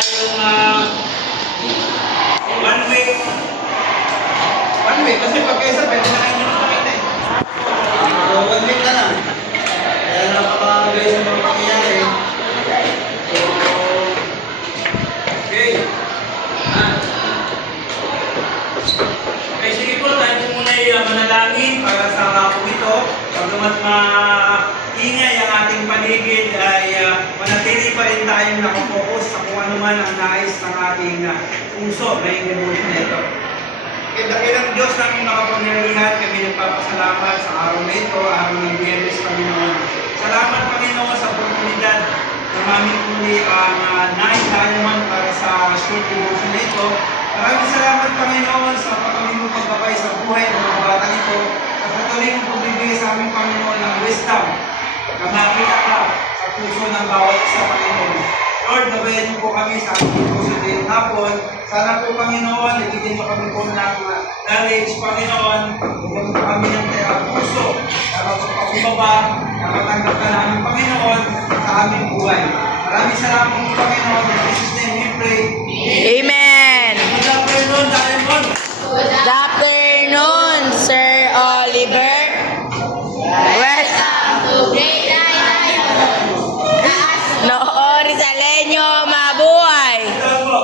tayong 1 week. 1 week, kasi pagkaisa, pwede na kayo nyo makita eh. So, 1 week na lang. Kaya napakagay sa mga pangyayari. So, okay. Okay, sige po, tayo po muna manalangin para sa hapong ito. Pagkamat maingay ang ating paligid ay manatili pa rin tayong nakapokus sa kung ano man ang nais ng ating puso ngayong devotion na ito. Dakilang Diyos ng makapangyarihan, kami nagpapasalamat sa araw na ito, araw ng Biyernes, Panginoon. Salamat, Panginoon, sa oportunidad na maming muli ang naitayaman para sa short devotion na ito. Maraming salamat, Panginoon, sa patuloy mong pagbabay sa buhay ng mga bata nito, sa patuloy mong pagbibigay sa aming Panginoon ng wisdom na makita ka sa puso ng bawat isa, Panginoon. Lord, nabayan niyo po kami sa aming puso din hapon. Sana po, Panginoon, nagiging mo kami po ng knowledge, Panginoon. Bigyan mo po kami ng puso na magpapakumbaba, na matanggap ka namin, Panginoon, sa aming buhay. Maraming salamat po, Panginoon. In Jesus' name we pray. Amen. Good afternoon, Diamond. Good afternoon, Sir Oliver. Welcome to Grade 9. Noori sa lenyo, mabuhay.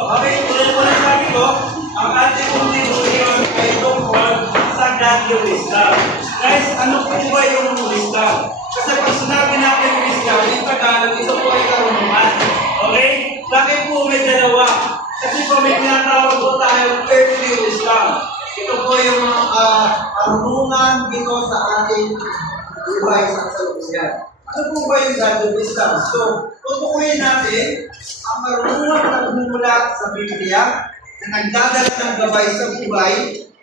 Okay, tuloy mo na sabi ko, ang ating contribution ay tungkol sa godly wisdom. Guys, ano po ba yung wisdom? Kasi pag sinabi natin wisdom, yung Tagalog, ito po ay karunungan. Okay? Bakit po may dalawa? Kasi po may tinatawag po tayo earthly wisdom. Ito po yung karunungan dito sa ating buhay sa kasalukuyan. Ano po ba yung godly wisdom? So, tutukuyin natin ang karunungan na nagmumula sa Biblia na nagdadala ng gabay sa buhay,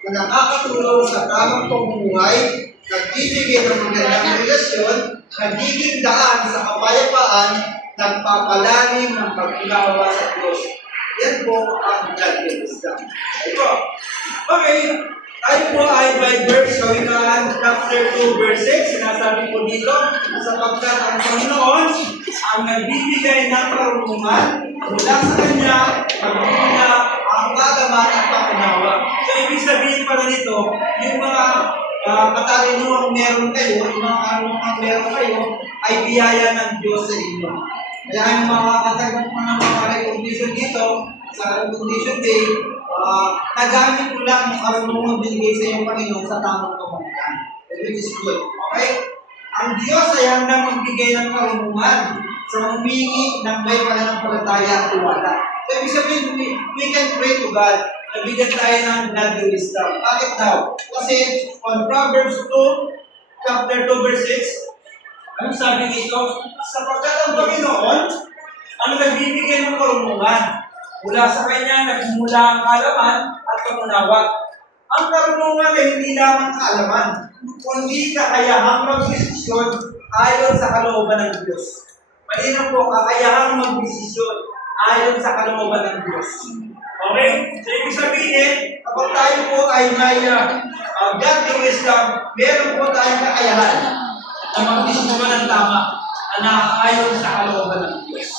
na nakakatulong sa tamang pamumuhay, nagbibigay ng magandang relasyon, nagiging daan sa kapayapaan, nagpapalalim ng pag-unawa sa Diyos. Yan po ang godly wisdom. Ito. Okay. Tayo po ay by verse, Kawikaan chapter 2 verse 6, sinasabi po dito, sapagkat ang Panginoon ang nagbibigay ng karunungan mula sa Kanya, magmumula ang kagaman at pangunawa. So, ibig sabihin pala nito, yung mga katalinuhang meron kayo, yung mga karunungang meron kayo, ay biyaya ng Diyos sa inyo. Kaya yung mga katagod mo ng mga recognition dito, sa recognition day, nagamit ko lang ang karunungan binigay sa iyong Panginoon sa tamang pamamagitan. Which is good. Okay? Ang Diyos ay handang magbigay ng karunungan sa humingi ng may pananampalataya at tiwala. So, ibig sabihin, we can pray to God. Nabigyan tayo ng godly wisdom. Bakit daw? Kasi on Proverbs 2, chapter 2, verse 6, ano sabi dito? Sapagkat ang Panginoon, ang nagbibigay ng karunungan, mula sa Kanya, nagmumula ang kaalaman at pangunawa. Ang karunungan ay hindi lamang kaalaman, kundi kakayahang magdesisyon ayon sa kalooban ng Diyos. Malinaw po, kakayahang magdesisyon ayon sa kalooban ng Diyos. Okay? So, ibig sabihin, kapag tayo po ay may godly wisdom, meron po tayong kakayahan na magdesisyon ng tama na nakaayon sa kalooban ng Diyos.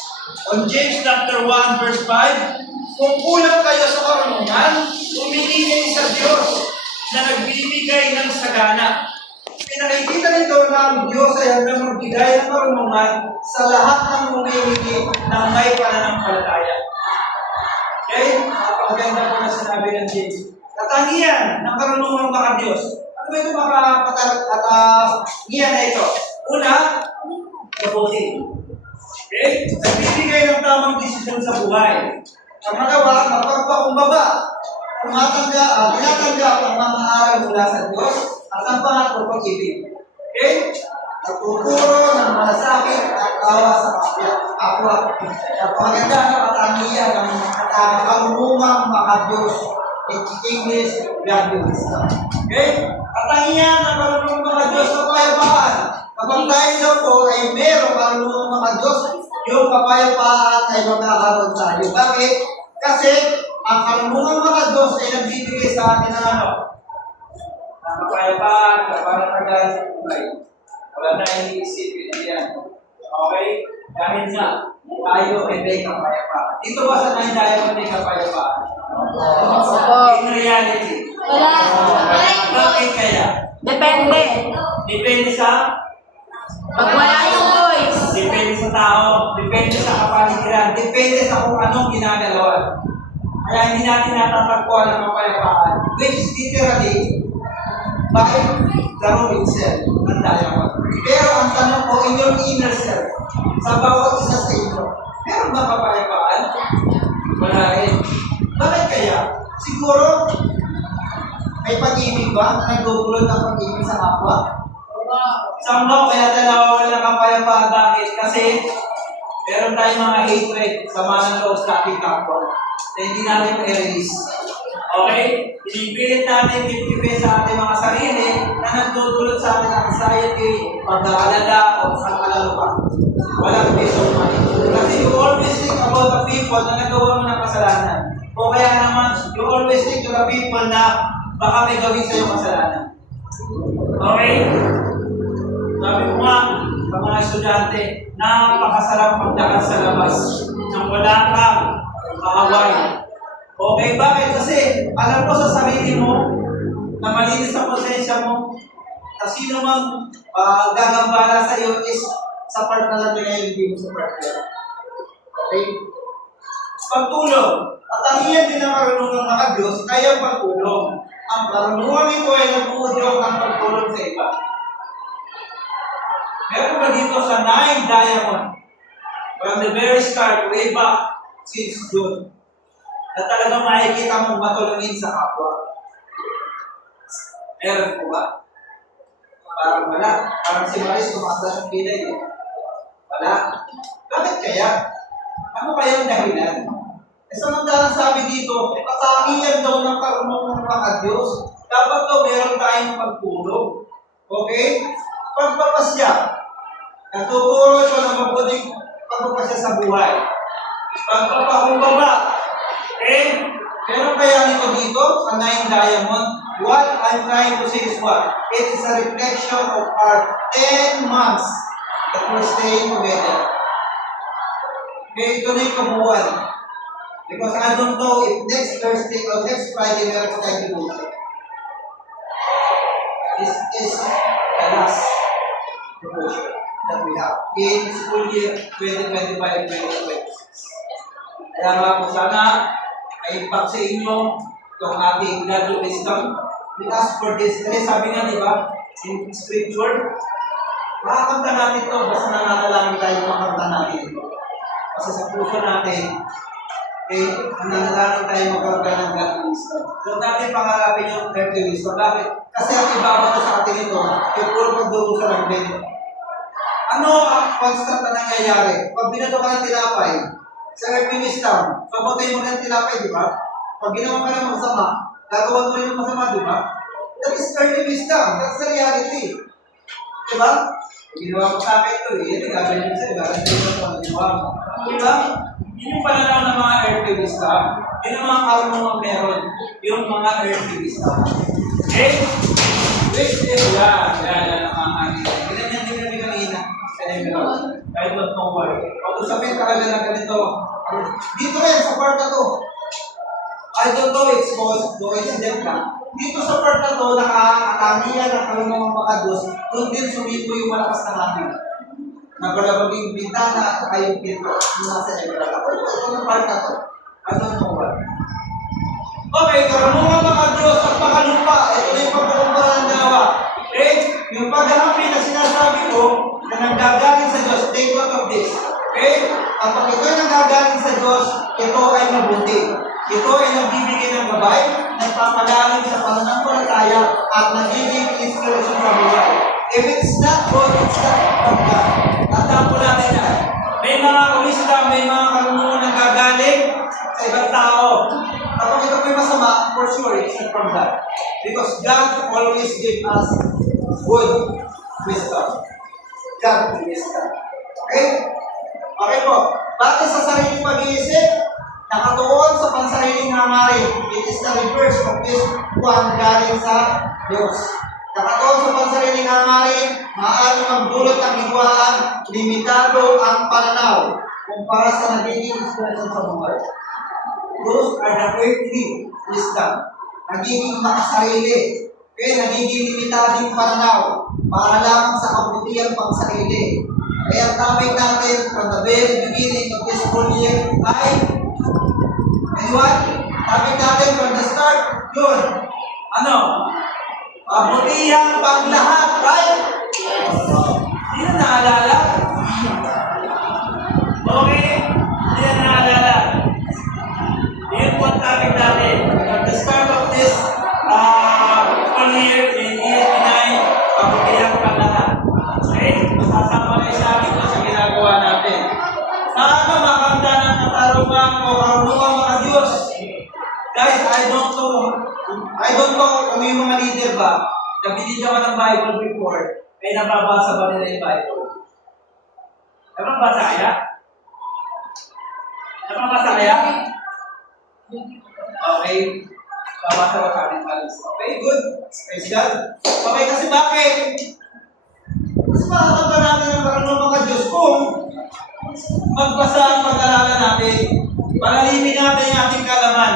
On James chapter 1 verse 5, kung kulang kayo sa karunungan, humingi kayo sa Diyos na nagbibigay ng sagana. Pinakikita nito na ang Diyos ay hanggang magbigay ng karunungan sa lahat ng humihingi ng may pananampalataya. Okay? Napakaganda po na sinabi ng James. Katangian ng karunungan baka Diyos. Ano ba ito katangian na ito? Una, mabuti. Okay? Nagbibigay ng tamang desisyon sa buhay. Pangalawa, mapagpakumbaba. Tinatanggap ang mga aral mula sa Diyos at ang pangatlo, pag-ibig. Okay? Nagtuturo ng malasakit at tawa sa kapwa. Napakaganda na katangian ng karunungang mga Diyos. English, godly wisdom. Okay? Katangian ng karunungang mga Diyos na kapayapaan. Kapag tayo daw po ay merong karunungang mga Diyos, yung kapayapaan ay magkakaroon tayo. Bakit? Kasi ang karunungang mga Diyos ay nagbibigay sa atin ng ano? Kapayapaan, kapanatagan sa buhay. Wala na iniisipin yan. Okay? Dahil nga, tayo ay may kapayapaan. Dito ba sa Nine Diamond may kapayapaan? Opo. In reality. Wala. Bakit kaya? Depende. Depende sa Pag wala yung voice. depende sa tao, depende sa kapaligiran, depende sa kung anong ginagalawan. Kaya hindi natin natatagpuan ang kapayapaan, which is literally by the room itself ng diamond. Pero ang tanong ko, in your inner self, sa bawat isa sa inyo, meron ba kapayapaan? Wala rin. Bakit kaya? Siguro, may pag-ibig ba na nagdudulot ng pag-ibig sa kapwa? Somehow, kaya tayo nawawala ng kapayapaan. Bakit? Kasi, meron tayong mga hatred sa mga loob sa ating kapwa na hindi natin i-release. Okay? Pinipilit natin i-prepare sa ating mga sarili na nagdudulot sa ating anxiety, pag-aalala, o pag-alala pa. Walang peace of mind. Kasi you always think about the people na nagawa mo ng kasalanan. O kaya naman, you always think to the people na baka may gawin sa'yo kasalanan. Okay? Sabi ko nga sa mga estudyante, napakasarap magdaan sa labas nang wala kang kaaway. Okay, bakit? Kasi alam mo sa sarili mo na malinis ang konsensya mo na sino mang gagambala sa iyo is sa part na lang ngayon, hindi mo sa part na lang. Okay? Pagtulong. At ang iyan din ang karunungan ng mga Diyos ay ang pagtulong. Ang karunungan nito ay nag-uudyok ng pagtulong sa iba. Meron ba dito sa Nine Diamond, from the very start, way back since June, na talagang makikita mong matulungin sa kapwa? Meron po ba? Parang wala. Parang si Maris tumakas ng pilay. Wala. Bakit kaya? Ano kaya ang dahilan? Samantalang sabi dito, katangian daw ng karunungan ng mga Diyos. Dapat daw meron tayong pagtulong. Okay? Pagpapasya. Nagtuturo ito ng mabuting pagpapasya sa buhay. Pagpapakumbaba. Okay? Pero kaya nito dito, sa Nine Diamond, what I'm trying to say is what? It is a reflection of our 10 months that we're staying together. Okay, ito na yung kabuuan. Because I don't know if next Thursday or next Friday meron tayo devotion. This is the last devotion that we have in school year 2025-2026. Kaya nga po sana ay impact sa inyo itong ating God of Wisdom. We ask for this. Kasi sabi nga, di ba, in Scripture, makakanta natin ito, basta nananalangin tayo makakanta natin ito. Kasi sa puso natin, nananalangin tayo magkaroon ng God of Wisdom. Huwag natin pangarapin yung earthly wisdom. Bakit? Kasi ang ibabato sa atin ito, yung puro pagdurusa ng Ben. Ano ang constant na nangyayari? Pag binato ka ng tinapay, sa earthly wisdom, pabutin mo ng tinapay, di ba? Pag ginawa ka ng masama, gagawa mo rin ng masama, di ba? That is earthly wisdom. That's the reality. Di ba? Ginawa ko sa akin ito, yan, gagawin mo sa'yo, gagawin mo sa mga ginawa mo. Di ba? Yun yung pananaw ng mga earthly wisdom. Yun ang mga karunungan meron, yung mga earthly wisdom. Okay? Which is, yan ang mga akin. Ganyan din kami kanina. I don't know why. Pag-usapin talaga na ganito. Dito rin, sa part na to. I don't know, it's coincident lang. Dito sa part na to, nakakamiyan ng karunungan ng mga Diyos, doon din sumipo yung malakas na natin. Naglalabag yung bintana at saka yung pinto. Yung nasa Emerald. Ito yung part na to. I don't know why. Okay, karunungan ng mga Diyos at pakalupa. Ito na yung pagkakumpara ng dalawa. Okay? Yung paghahapi na sinasabi ko, na nanggagaling sa Diyos, take note of this. Okay? Kapag ito ay nanggagaling sa Diyos, ito ay mabuti. Ito ay nagbibigay ng gabay, nagpapalalim sa pananampalataya, at nagiging inspiration sa buhay. If it's not good, it's not from God. Tandaan po natin na. May mga kawisdom, may mga karunungan na gagaling sa ibang tao. Kapag ito po'y masama, for sure, it's not from God. Because God always gives us good wisdom. God wisdom. Okay? Okay po. Bakit sa sariling pag-iisip? Nakatuon sa pansariling hamari. It is the reverse of this one galing sa Diyos. Nakatuon sa pansariling hangarin, maaaring magdulot ng hidwaan, limitado ang pananaw kumpara sa nagiging inspirasyon sa buhay. Those are the earthly wisdom. Nagiging makasarili, kaya nagiging limitado yung pananaw para lamang sa kabutihan pang sarili. Kaya ang topic natin from the very beginning of this school year ay anyone? Topic natin from the start, yun. Ano? Kabutihan pang lahat, right? Hindi na naalala? Okay? Hindi na naalala. Yun po ang topic natin. At the start of this School year in ESP9, kabutihan pang lahat. Okay? Masasama kayo sa akin sa ginagawa natin. paano makanta ng katarungan o karunungan mga Diyos? Guys, I don't know kung yung mga leader ba, na binigyan ka ng Bible before, ay nababasa ba nila yung Bible? Nababasa kaya? Nababasa kaya? Okay. Babasa ba sa akin, Alice? Okay, good. Praise God. Okay, kasi bakit? Kasi makakanta natin ang karunungan mga Diyos kung magbasa at pag-aralan natin. Palalimin natin yung ating kalaman.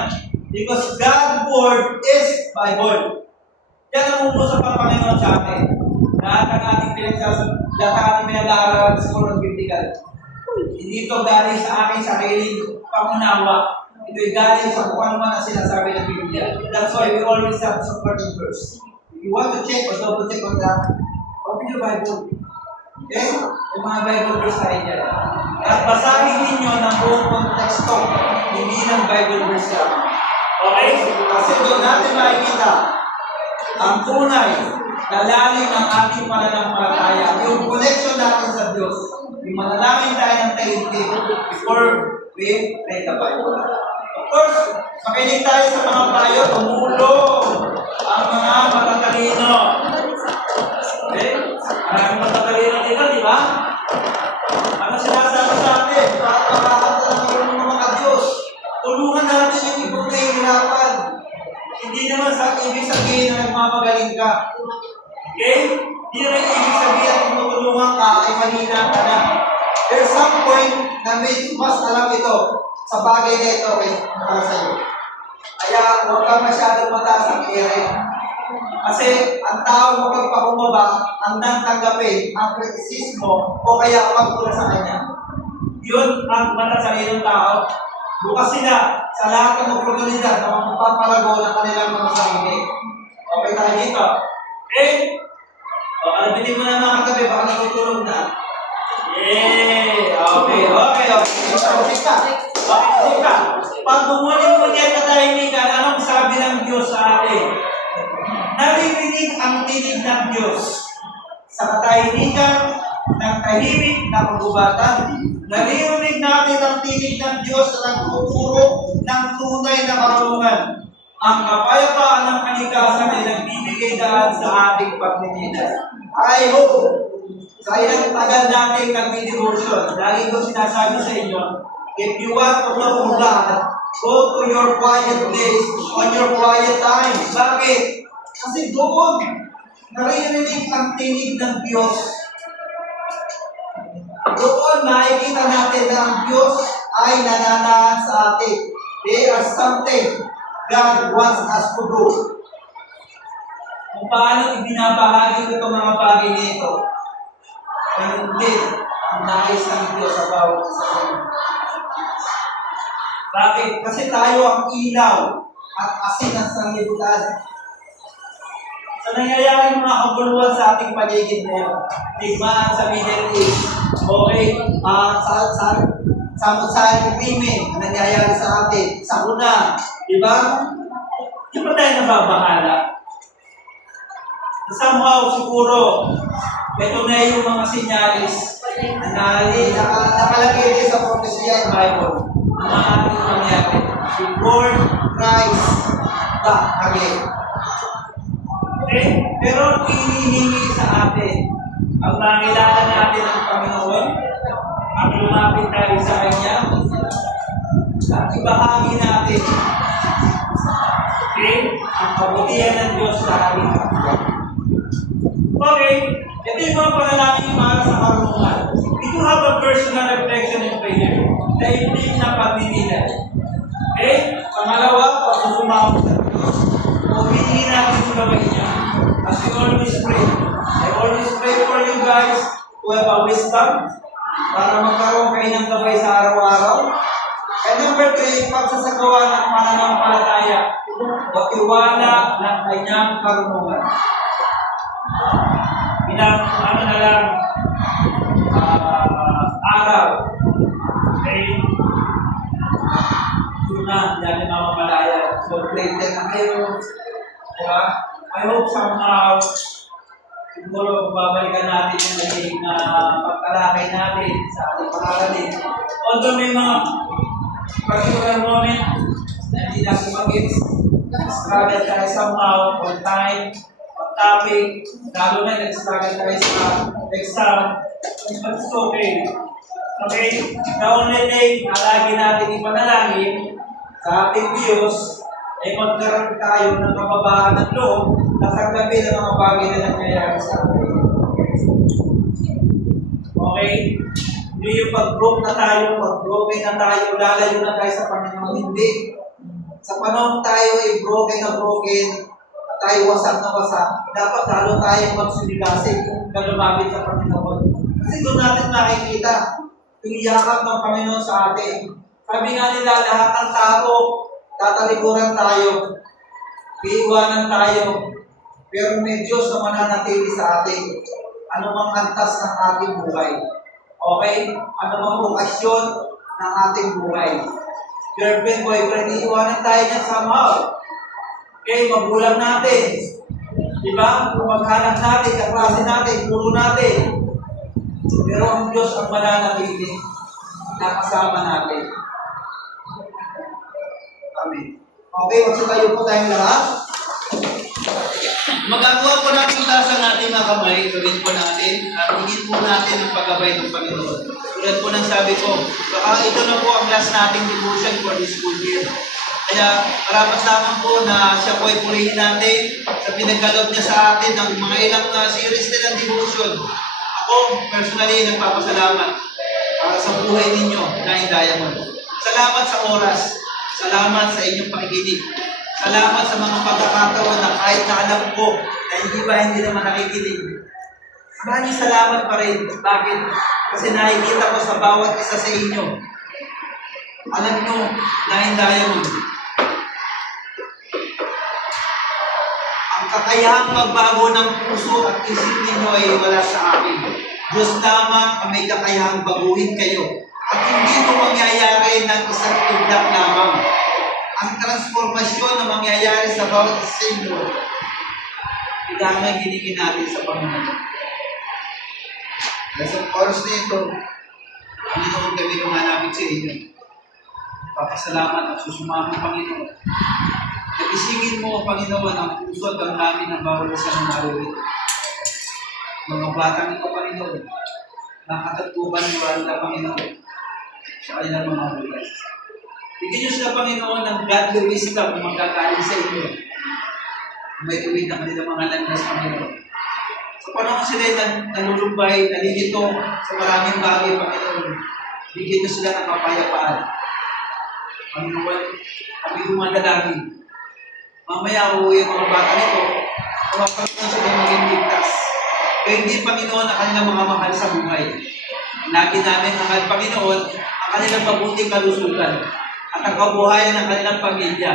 Because God's Word is Bible. Yan ang umusap ang Panginoon sa atin. Lahat ng ating pinag-aaralan sa school ng biblical. Hindi ito galing sa aking sariling pangunawa. Ito'y galing sa kung ano man ang sinasabi ng Biblia. That's why we always have supporting verse. If you want to check or double check on that, open your Bible. Okay? Yung mga Bible verse tayo dyan. At basahin ninyo ng buong konteksto, hindi ng Bible verse lang. Okay? Kasi doon natin makikita ang tunay na lalim ng ating pananampalataya, yung connection natin sa Diyos, yung manalangin tayo ng taintig before we read the Bible. Of course, makinig tayo sa mga payo, tumulong ang mga matatalino. Okay? Maraming matatalino dito, di ba? Ano sinasabi sa atin? Para makakanta ng mga Diyos, tulungan natin yung ibang nahihirapan. Hindi naman sa ibig sabihin na nagmamagaling ka. Okay? Hindi naman ibig sabihin na tumutulungan ka ay mahina ka na. There's some point na may mas alam ito sa bagay na ito para sa iyo. Kaya huwag kang masyadong mataas ang ere. Kasi ang tao magpagpakumbaba, handang tanggapin ang kritisismo o kaya pagtula sa kanya. Yun ang matasalinong tao. Bukas sila sa lahat ng oportunidad na magpapalago ng kanilang mga sarili. Okay tayo dito. Okay? O, alabitin mo na mga katabi, baka natutulog na. Yay! Okay. Musik ka. Pag bumuling-muling katahimikan, anong sabi ng Diyos sa atin? Naririnig ang tinig ng Diyos sa katahimikan ng tahimik na kagubatan. Naririnig natin ang tinig ng Diyos na nagtuturo ng tunay na karunungan. Ang kapayapaan ng kalikasan ay nagbibigay daan sa ating pagninilay. I hope sa ilang tagal nating nag-devotion, lagi ko sinasabi sa inyo, if you want to know God, go to your quiet place, on your quiet time. Bakit? Kasi doon, naririnig ang tinig ng Diyos. Doon makikita natin na ang Diyos ay nananahan sa atin. There are something God wants us to do. Kung paano ibinabahagi ko itong mga bagay nito, Ay hindi ang nais ng Diyos sa bawat isa sa inyo. Bakit? Kasi tayo ang ilaw at asin ng sanlibutan. sa nangyayaring mga kabuluhan sa ating paligid ngayon, digmaan sa Middle East, Okay, samot-saring krimen na nangyayari sa atin, sa una, di ba? di ba tayo nababahala? Somehow, siguro, ito na yung mga sinyalis Na nakalagay din sa propesya ng Bible. na ating mangyari. Before Christ back again. Okay? Pero ang hinihingi sa atin, ang makilala natin ang Panginoon, ang lumapit tayo sa Kanya, at ibahagi natin, okay, ang kabutihan ng Diyos sa ating kapwa. Okay, ito yung mga panalangin para sa karunungan. Ito have a personal reflection and prayer na hindi na pagninila. Okay? Pangalawa, pagsusumako sa Diyos. Humingi natin yung gawin niya. As we always pray. I always pray for you guys who have a wisdom para magkaroon kayo ng gabay sa araw-araw. And number 3, pagsasagawa ng pananampalataya o tiwala ng kanyang karunungan. Ano na lang, araw. Okay? Yun na, yan yung mamamalaya. So, plated na kayo. Diba? I hope somehow, siguro babalikan natin yung naging pagtalakay natin sa ating pangaralin. Although may mga particular moment na hindi natin mag-gets, struggle tayo somehow, on time, on topic, lalo na nag-struggle tayo sa exam, but it's okay. Okay? The only thing na lagi natin ipanalangin sa ating Diyos ay magkaroon tayo ng kababaan ng loob na tanggapin ang mga bagay na nangyayari sa atin. Okay? Hindi yung pag-broke na tayo, pag-broken na tayo, lalayo na tayo sa Panginoon. Hindi. Sa panahon tayo ay broken na broken, at tayo wasak na wasak, dapat lalo tayong magsuligasig na lumapit sa Panginoon. Kasi doon natin nakikita yung yakap ng Panginoon sa atin. Sabi nga nila, lahat ng tao, tatalikuran tayo, iiwanan tayo, pero may Diyos na mananatili sa atin. Ano mang antas ng ating buhay. Okay? Ano mang okasyon ng ating buhay. Girlfriend, boyfriend, iiwanan tayo niyan somehow. Okay, magulang natin. Diba? Kung maghanap natin, kaklase natin, guro natin. Pero ang Diyos ang mananatili na kasama natin. Amen. Okay, magsitayo po tayong lahat. Magagawa po natin tasan natin mga kamay, gawin po natin, at hingin po natin ang paggabay ng Panginoon. Tulad po ng sabi ko, baka ito na po ang last nating devotion for this school year. Kaya marapat lamang po na siya po ay purihin natin sa pinagkaloob niya sa atin ng mga ilang series din ng devotion. Ako, personally, nagpapasalamat para sa buhay ninyo na Diamond. Salamat sa oras. Salamat sa inyong pakikinig. Salamat sa mga pagkakataon na kahit na alam ko na hindi naman nakikinig. Maraming salamat pa rin. Bakit? Kasi nakikita ko sa bawat isa sa inyo. Alam nyo, Diamond, ang kakayahang magbago ng puso at isip ninyo ay wala sa akin. Diyos lamang ang may kakayahang baguhin kayo. At hindi ito mangyayari ng isang iglap lamang. Ang transformasyon na mangyayari sa bawat isa sa inyo, kailangan ginigin natin sa Panginoon. Sa oras na ito, Panginoon kami lumalapit sa inyo. Papasalamat at susumama ng Panginoon. Nagisingin mo, Panginoon, ang puso at ang namin ng bawat isa ng narito. Mga batang ito, Panginoon, nakatagpuan ni Wala, Panginoon, sa kanilang mga buhay. Bigyan niyo sila, Panginoon, ng godly wisdom na magkakain sa inyo. May tuwid ng kanilang mga landas, Panginoon. Sa panahon sila nalulumbay, nalilito sa maraming bagay, Panginoon, bigyan niyo sila ng kapayapaan. Panginoon, kami dumadalangin. Mamaya uuwi ang mga bata nito, Panginoon sila maging ligtas. Kaya hindi, Panginoon, ang kanilang mga mahal sa buhay. Lagi namin ang Panginoon, ang kanilang mabuting kalusugan at ang kabuhayan ng kanilang pamilya.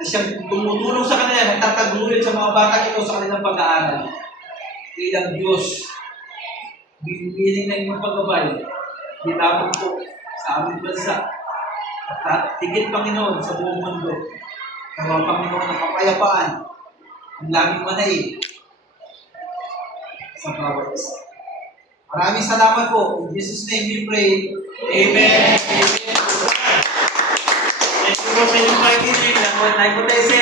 Na siyang tumutulong sa kanila, nagtataguyod sa mga bata ito sa kanilang pag-aaral. Bilang Diyos, binibiling na inyong paggabay, nilamang po sa aming bansa. At tigil, Panginoon, sa buong mundo. Nawa, Panginoon, ng kapayapaan, ang laging manaig sa bawat isa. Maraming salamat po. In Jesus' name we pray. Amen. Amen. Thank you po sa inyong pakikinig. Nagpunta tayo sa